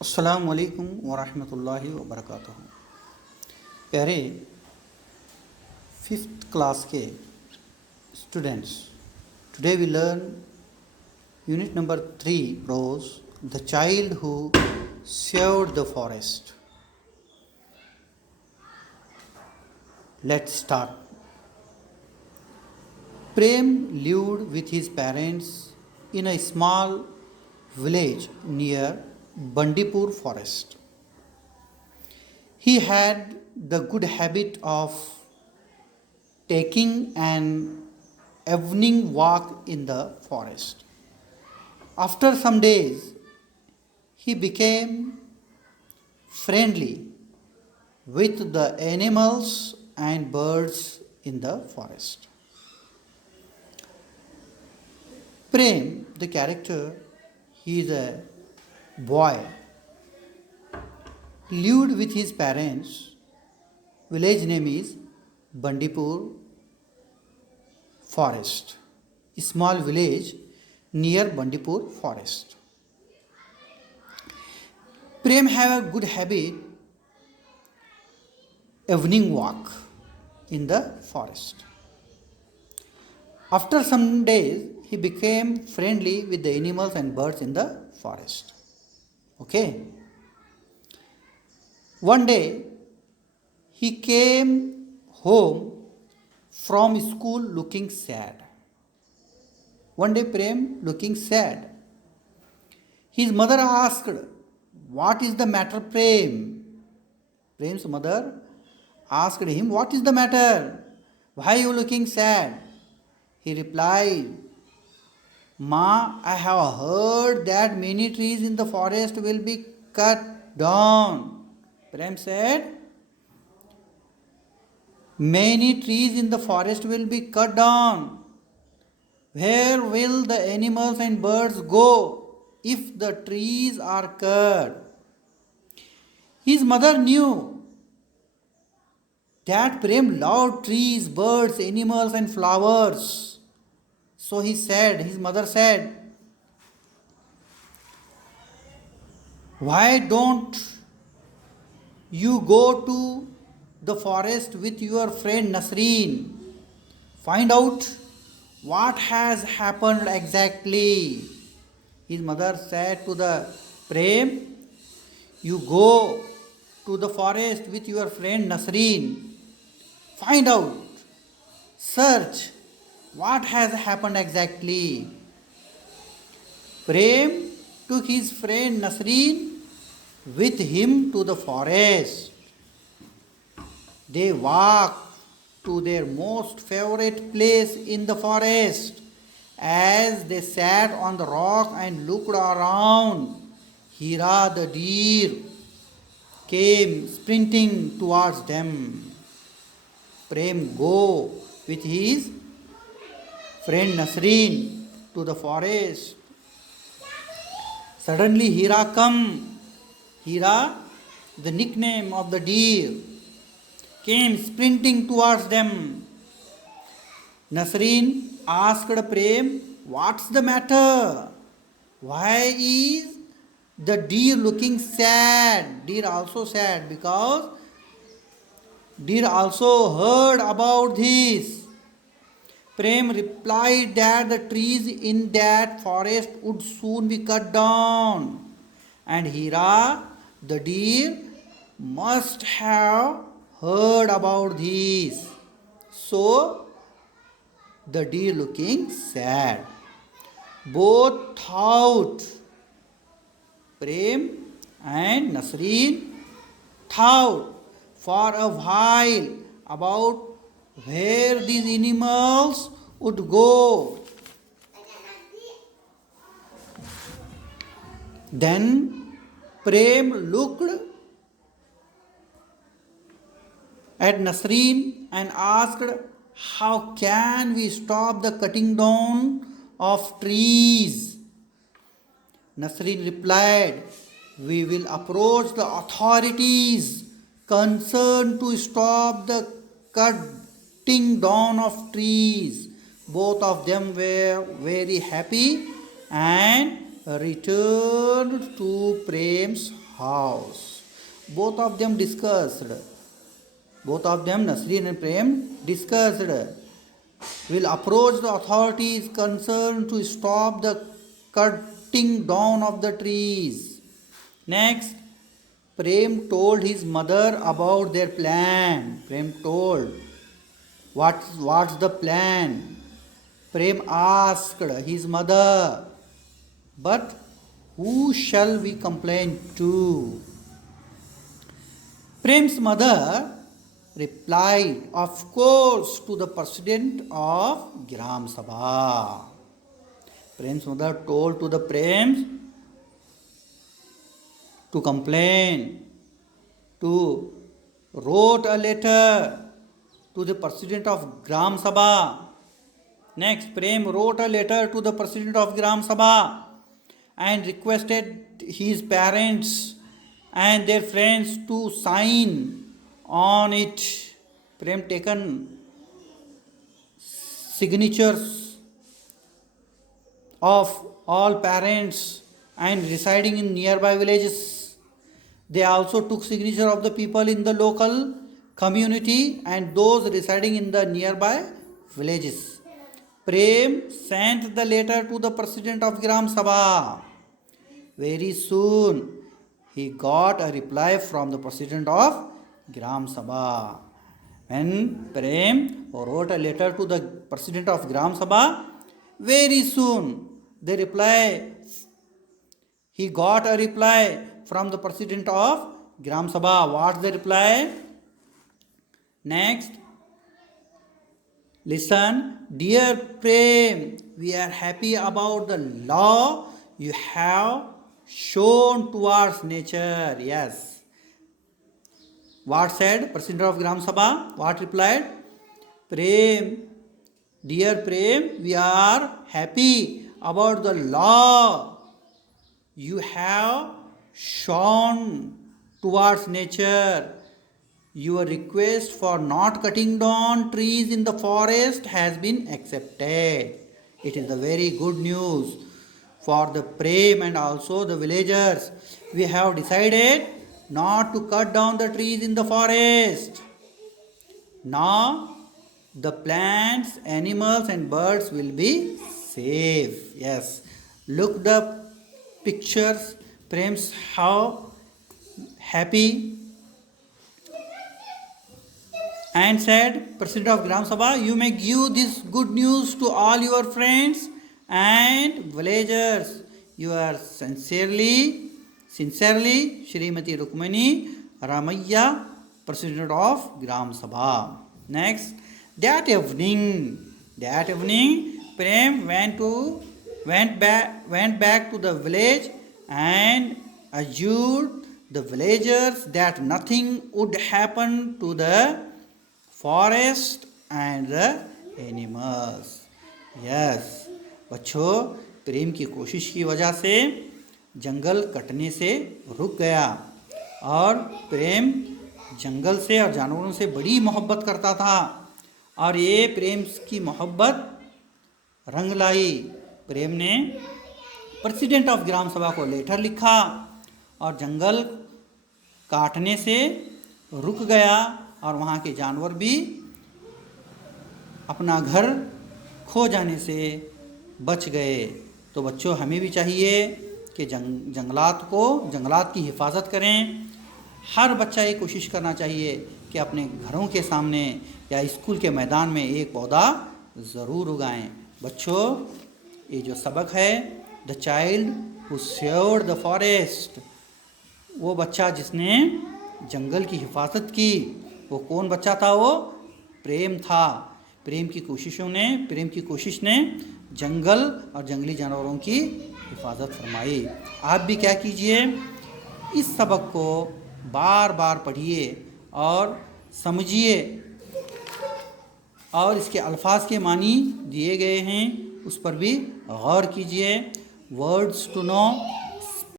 अस्सलाम वालेकुम वरहमतुल्लाहि वबरकातुहू। प्यारे फिफ्थ क्लास के students, today we learn unit number 3 prose the child who saved the forest. Let's start. Prem lived with his parents in a small village near Bandipur forest. He had the good habit of taking an evening walk in the forest. After some days, he became friendly with the animals and birds in the forest. Prem, the character, he is a boy, lived with his parents. Village name is Bandipur Forest, a small village near Bandipur Forest. Prem have a good habit, evening walk in the forest. After some days, he became friendly with the animals and birds in the forest. Okay. One day, he came home from school looking sad. One day, Prem looking sad. His mother asked, "What is the matter, Prem?" Prem's mother asked him, "What is the matter? Why are you looking sad?" He replied, "Ma, I have heard that many trees in the forest will be cut down." Prem said, "Many trees in the forest will be cut down. Where will the animals and birds go if the trees are cut?" His mother knew that Prem loved trees, birds, animals, and flowers. So his mother said, "Why don't you go to the forest with your friend Nasreen? Find out what has happened exactly." His mother said to the Prem, "You go to the forest with your friend Nasreen. Find out, search what has happened exactly." Prem took his friend Nasreen with him to the forest. They walked to their most favorite place in the forest. As they sat on the rock and looked around, Hira the deer came sprinting towards them. Prem go with his friend Nasreen to the forest. Suddenly Hira come. Hira, the nickname of the deer, came sprinting towards them. Nasreen asked Prem, "What's the matter? Why is the deer looking sad?" Deer also sad because deer also heard about this. Prem replied that the trees in that forest would soon be cut down, and Hira, the deer, must have heard about this. So, the deer looking sad. Both thought, Prem and Nasreen thought for a while about where these animals would go. Then Prem looked at Nasreen and asked, "How can we stop the cutting down of trees?" Nasreen replied, "We will approach the authorities concerned to stop the cutting down of trees." Both of them were very happy and returned to Prem's house. Both of them, Nasreen and Prem, discussed, will approach the authorities concerned to stop the cutting down of the trees. Next, Prem told his mother about their plan. Prem told, what's the plan? Prem asked his mother, but who shall we complain to? Prem's mother replied, of course, to the president of Gram Sabha. Prem's mother told to the Prems to complain, to wrote a letter to the president of Gram Sabha. Next, Prem wrote a letter to the president of Gram Sabha and requested his parents and their friends to sign on it. Prem taken signatures of all parents and residing in nearby villages. They also took signature of the people in the local community and those residing in the nearby villages. Prem sent the letter to the president of Gram Sabha. Very soon, he got a reply from the president of Gram Sabha. When Prem wrote a letter to the president of Gram Sabha, very soon he got a reply from the president of Gram Sabha. What's the reply? Next, listen. Dear Prem, we are happy about the law you have shown towards nature. Yes. What said president of Gram Sabha? What replied? Prem, dear Prem, we are happy about the law you have shown towards nature. Your request for not cutting down trees in the forest has been accepted. It is a very good news for the Prem and also the villagers. We have decided not to cut down the trees in the forest. Now the plants, animals and birds will be safe. Yes. Look the pictures. Prem's how happy and said, President of Gram Sabha, you may give this good news to all your friends and villagers. You are sincerely, Shrimati Rukmani Ramaya, President of Gram Sabha. Next, that evening, Prem went back to the village and assured the villagers that nothing would happen to the forest and the animals. Yes, बच्चों, प्रेम की कोशिश की वजह से जंगल कटने से रुक गया और प्रेम जंगल से और जानवरों से बड़ी मोहब्बत करता था और ये प्रेम की मोहब्बत रंग लाई। प्रेम ने प्रेसिडेंट ऑफ ग्राम सभा को लेटर लिखा और जंगल काटने से रुक गया और वहाँ के जानवर भी अपना घर खो जाने से बच गए। तो बच्चों, हमें भी चाहिए कि जंगलात की हिफाजत करें। हर बच्चा ये कोशिश करना चाहिए कि अपने घरों के सामने या स्कूल के मैदान में एक पौधा ज़रूर उगाएं। बच्चों, ये जो सबक है, the child who saved the forest, वो बच्चा जिसने जंगल की हिफाजत की, वो कौन बच्चा था? वो प्रेम था। प्रेम की कोशिश ने जंगल और जंगली जानवरों की हिफाजत फरमाई। आप भी क्या कीजिए, इस सबक को बार बार पढ़िए और समझिए और इसके अल्फाज के मानी दिए गए हैं, उस पर भी गौर कीजिए। Words to know,